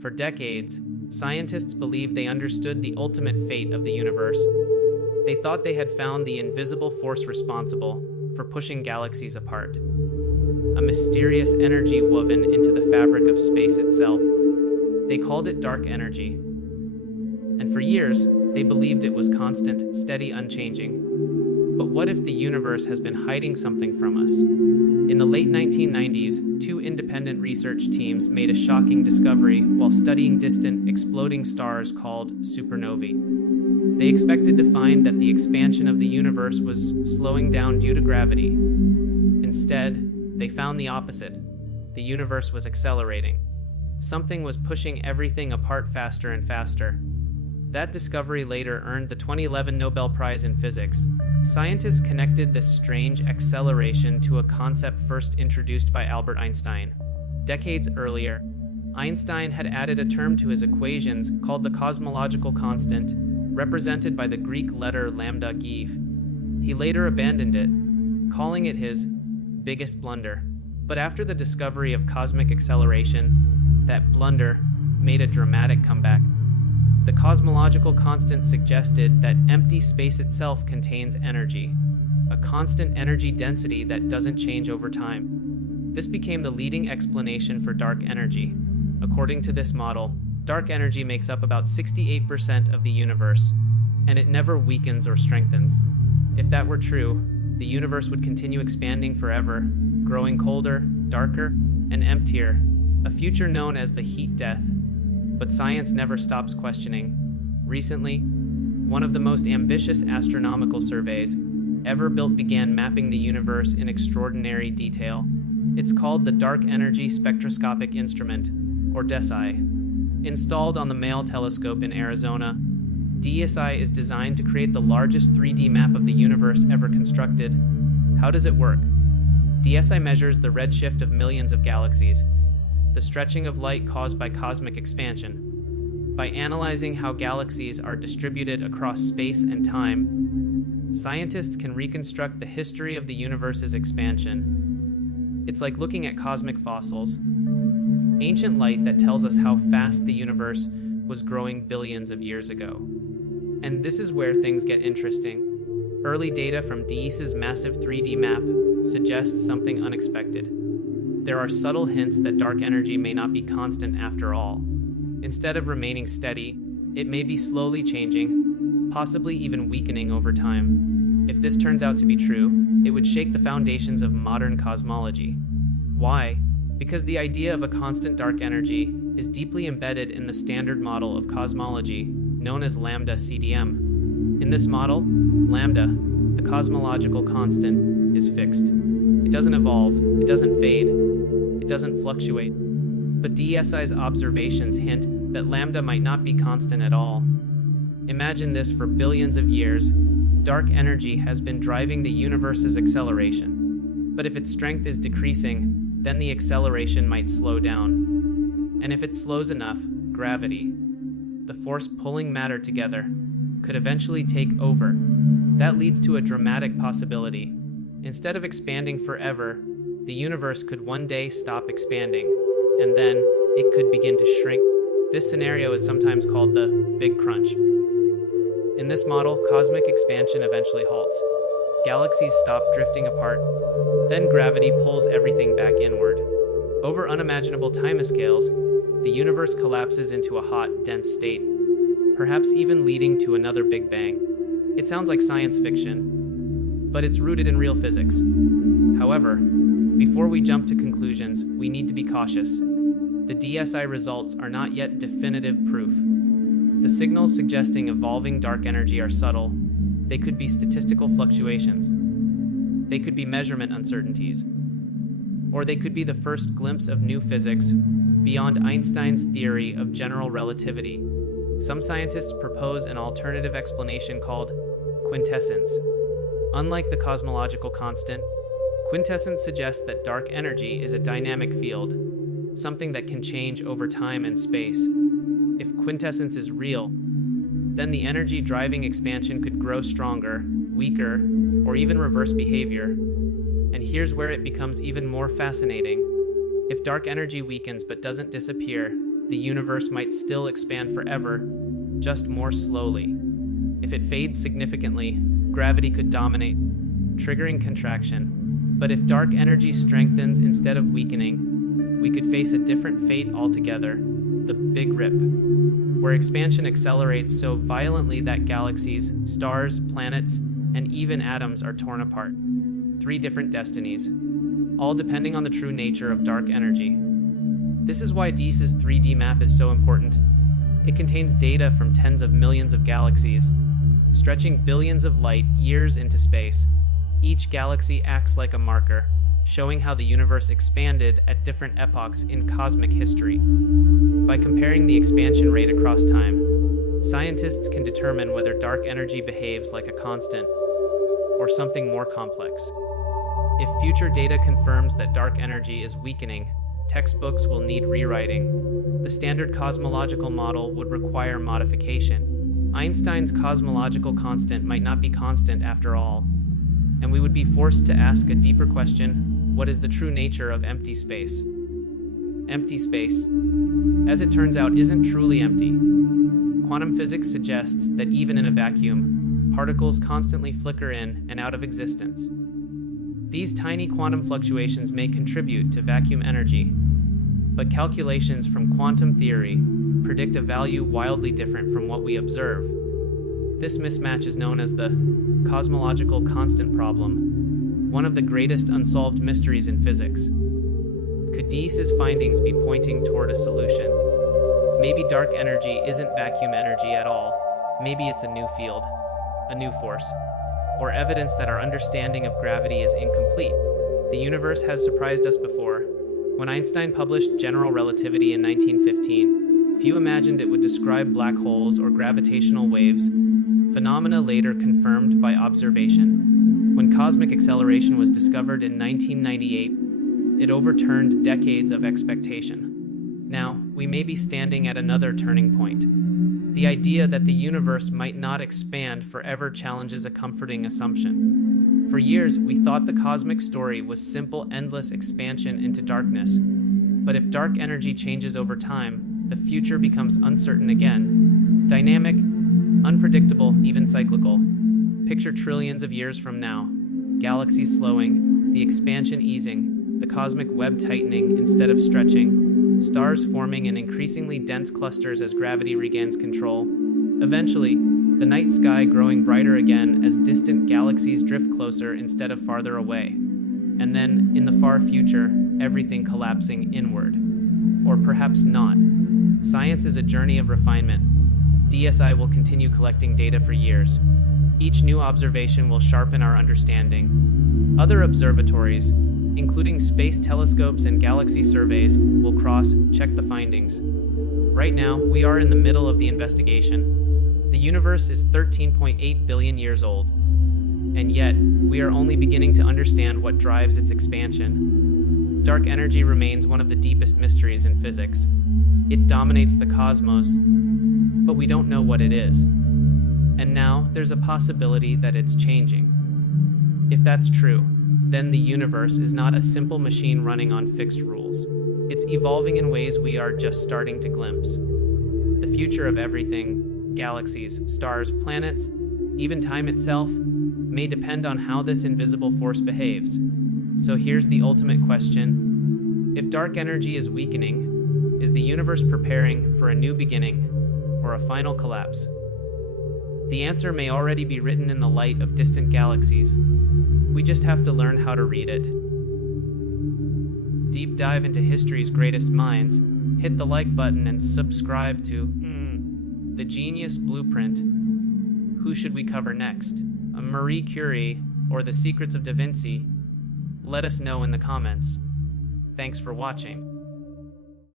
For decades, scientists believed they understood the ultimate fate of the universe. They thought they had found the invisible force responsible for pushing galaxies apart, a mysterious energy woven into the fabric of space itself. They called it dark energy. And for years, they believed it was constant, steady, unchanging. But what if the universe has been hiding something from us? In the late 1990s, two independent research teams made a shocking discovery while studying distant, exploding stars called supernovae. They expected to find that the expansion of the universe was slowing down due to gravity. Instead, they found the opposite. The universe was accelerating. Something was pushing everything apart faster and faster. That discovery later earned the 2011 Nobel Prize in Physics. Scientists connected this strange acceleration to a concept first introduced by Albert Einstein. Decades earlier, Einstein had added a term to his equations called the cosmological constant, represented by the Greek letter lambda gif. He later abandoned it, calling it his biggest blunder. But after the discovery of cosmic acceleration, that blunder made a dramatic comeback. The cosmological constant suggested that empty space itself contains energy, a constant energy density that doesn't change over time. This became the leading explanation for dark energy. According to this model, dark energy makes up about 68% of the universe, and it never weakens or strengthens. If that were true, the universe would continue expanding forever, growing colder, darker, and emptier, a future known as the heat death. But science never stops questioning. Recently, one of the most ambitious astronomical surveys ever built began mapping the universe in extraordinary detail. It's called the Dark Energy Spectroscopic Instrument, or DESI. Installed on the Mail telescope in Arizona, DESI is designed to create the largest 3D map of the universe ever constructed. How does it work? DESI measures the redshift of millions of galaxies, the stretching of light caused by cosmic expansion. By analyzing how galaxies are distributed across space and time, scientists can reconstruct the history of the universe's expansion. It's like looking at cosmic fossils, ancient light that tells us how fast the universe was growing billions of years ago. And this is where things get interesting. Early data from DESI's massive 3D map suggests something unexpected. There are subtle hints that dark energy may not be constant after all. Instead of remaining steady, it may be slowly changing, possibly even weakening over time. If this turns out to be true, it would shake the foundations of modern cosmology. Why? Because the idea of a constant dark energy is deeply embedded in the standard model of cosmology, known as lambda CDM. In this model, lambda, the cosmological constant, is fixed. It doesn't evolve, it doesn't fade, it doesn't fluctuate. But DESI's observations hint that lambda might not be constant at all. Imagine this: for billions of years, dark energy has been driving the universe's acceleration. But if its strength is decreasing, then the acceleration might slow down. And if it slows enough, gravity, the force pulling matter together, could eventually take over. That leads to a dramatic possibility. Instead of expanding forever, the universe could one day stop expanding, and then it could begin to shrink. This scenario is sometimes called the Big Crunch. In this model, cosmic expansion eventually halts. Galaxies stop drifting apart. Then gravity pulls everything back inward. Over unimaginable timescales, the universe collapses into a hot, dense state, perhaps even leading to another Big Bang. It sounds like science fiction, but it's rooted in real physics. However, before we jump to conclusions, we need to be cautious. The DESI results are not yet definitive proof. The signals suggesting evolving dark energy are subtle. They could be statistical fluctuations. They could be measurement uncertainties. Or they could be the first glimpse of new physics beyond Einstein's theory of general relativity. Some scientists propose an alternative explanation called quintessence. Unlike the cosmological constant, quintessence suggests that dark energy is a dynamic field, something that can change over time and space. If quintessence is real, then the energy driving expansion could grow stronger, weaker, or even reverse behavior. And here's where it becomes even more fascinating. If dark energy weakens but doesn't disappear, the universe might still expand forever, just more slowly. If it fades significantly, gravity could dominate, triggering contraction. But if dark energy strengthens instead of weakening, we could face a different fate altogether, the Big Rip, where expansion accelerates so violently that galaxies, stars, planets, and even atoms are torn apart. 3 different destinies, all depending on the true nature of dark energy. This is why DESI's 3D map is so important. It contains data from tens of millions of galaxies, stretching billions of light years into space. Each galaxy acts like a marker, showing how the universe expanded at different epochs in cosmic history. By comparing the expansion rate across time, scientists can determine whether dark energy behaves like a constant or something more complex. If future data confirms that dark energy is weakening, textbooks will need rewriting. The standard cosmological model would require modification. Einstein's cosmological constant might not be constant after all, and we would be forced to ask a deeper question: what is the true nature of empty space? Empty space, as it turns out, isn't truly empty. Quantum physics suggests that even in a vacuum, particles constantly flicker in and out of existence. These tiny quantum fluctuations may contribute to vacuum energy, but calculations from quantum theory predict a value wildly different from what we observe. This mismatch is known as the cosmological constant problem, one of the greatest unsolved mysteries in physics. Could DESI's findings be pointing toward a solution? Maybe dark energy isn't vacuum energy at all. Maybe it's a new field, a new force, or evidence that our understanding of gravity is incomplete. The universe has surprised us before. When Einstein published general relativity in 1915, few imagined it would describe black holes or gravitational waves, phenomena later confirmed by observation. When cosmic acceleration was discovered in 1998, it overturned decades of expectation. Now, we may be standing at another turning point. The idea that the universe might not expand forever challenges a comforting assumption. For years, we thought the cosmic story was simple, endless expansion into darkness. But if dark energy changes over time, the future becomes uncertain again. Dynamic, unpredictable, even cyclical. Picture trillions of years from now, galaxies slowing, the expansion easing, the cosmic web tightening instead of stretching, stars forming in increasingly dense clusters as gravity regains control. Eventually, the night sky growing brighter again as distant galaxies drift closer instead of farther away. And then, in the far future, everything collapsing inward. Or perhaps not. Science is a journey of refinement. DESI will continue collecting data for years. Each new observation will sharpen our understanding. Other observatories, including space telescopes and galaxy surveys, will cross-check the findings. Right now, we are in the middle of the investigation. The universe is 13.8 billion years old. And yet, we are only beginning to understand what drives its expansion. Dark energy remains one of the deepest mysteries in physics. It dominates the cosmos, but we don't know what it is. And now, there's a possibility that it's changing. If that's true, then the universe is not a simple machine running on fixed rules. It's evolving in ways we are just starting to glimpse. The future of everything, galaxies, stars, planets, even time itself, may depend on how this invisible force behaves. So here's the ultimate question. If dark energy is weakening, is the universe preparing for a new beginning or a final collapse? The answer may already be written in the light of distant galaxies. We just have to learn how to read it. Deep dive into history's greatest minds. Hit the like button and subscribe to The Genius Blueprint. Who should we cover next? Marie Curie or the secrets of Da Vinci? Let us know in the comments. Thanks for watching.